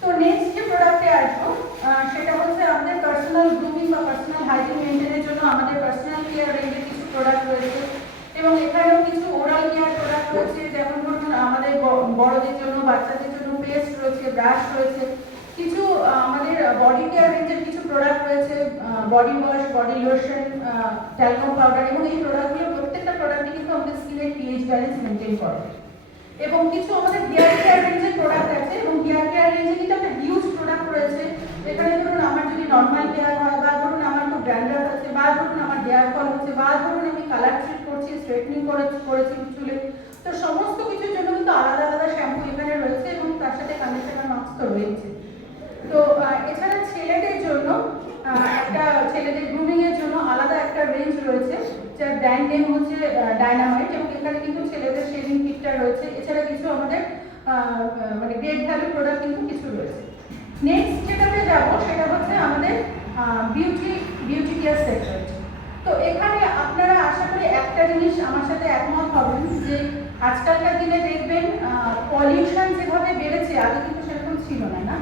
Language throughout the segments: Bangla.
তো নেক্সট যে প্রোডাক্টে আসবো সেটা হচ্ছে আমাদের পার্সোনাল গ্রুমিং বা পার্সোনাল হাইজিন মেনটেনের জন্য আমাদের পার্সোনাল কেয়ার রেঞ্জের কিছু প্রোডাক্ট রয়েছে এবং এখানেও কিছু ওরাল কেয়ার প্রোডাক্ট রয়েছে, যেমন ধরুন আমাদের বড়দের জন্য, বাচ্চাদের জন্য পেস্ট রয়েছে, ব্রাশ রয়েছে, কিছু আমাদের বডি কেয়ার রেঞ্জের কিছু প্রোডাক্ট রয়েছে, body wash, body lotion, talcum powder, এবং এই প্রোডাক্টগুলো প্রত্যেকটা প্রোডাক্টই কিন্তু আমাদের স্কিনের পিএইচ ব্যালেন্স মেনটেন করে। এবং কিছু আমাদের হেয়ার কেয়ার রেঞ্জের প্রোডাক্ট আছে এবং হেয়ার কেয়ার রেঞ্জে কিন্তু একটা হিউজ প্রোডাক্ট রয়েছে। এখানে ধরুন আমার যদি নর্মাল হেয়ার হয়, বা ধরুন আমার খুব ড্যান্ড্রাফ আছে, বা ধরুন আমার হেয়ার ফল হচ্ছে, বা ধরুন আমি কালার ট্রিট করছি, স্ট্রেটনিং করেছি চুলে, তো সমস্ত কিছুর জন্য কিন্তু আলাদা আলাদা শ্যাম্পু এখানে রয়েছে এবং তার সাথে কন্ডিশনার মাস্ক তো রয়েছে। তো এছাড়া ছেলেদের জন্য ছেলেদের গ্রুমিং এর জন্য আলাদা একটা রেঞ্জ রয়েছে, যার ব্র্যান্ড নেম হচ্ছে ডায়নামাইট, এবং এখানে কিন্তু ছেলেদের শেভিং কিটটা রয়েছে। এছাড়া কিছু আমাদের মানে গ্রেট ভ্যালু প্রোডাক্ট কিন্তু কিছু রয়েছে। নেক্সট যেটাতে যাব সেটা হচ্ছে আমাদের বিউটি কেয়ার সেক্টর। তো এখানে আপনারা আশা করি একটা জিনিস আমার সাথে একমত হবেন যে আজকালকার দিনে দেখবেন পলিউশন যেভাবে বেড়েছে, আগে কিন্তু সেরকম ছিল না।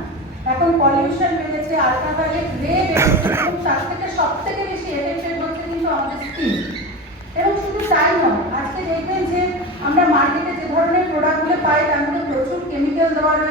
এখন পলিউশন বেড়েছে, আল্ট্রাভায়োলেট রে বেড়েছে, এবং তার থেকে সব থেকে বেশি এফেক্টেড হচ্ছে কিন্তু আমাদের স্কিন। এবং শুধু তাই নয়, আজকে দেখবেন যে আমরা মার্কেটে যে ধরনের প্রোডাক্টগুলো পাই তার মধ্যে প্রচুর কেমিক্যাল দেওয়া রয়েছে।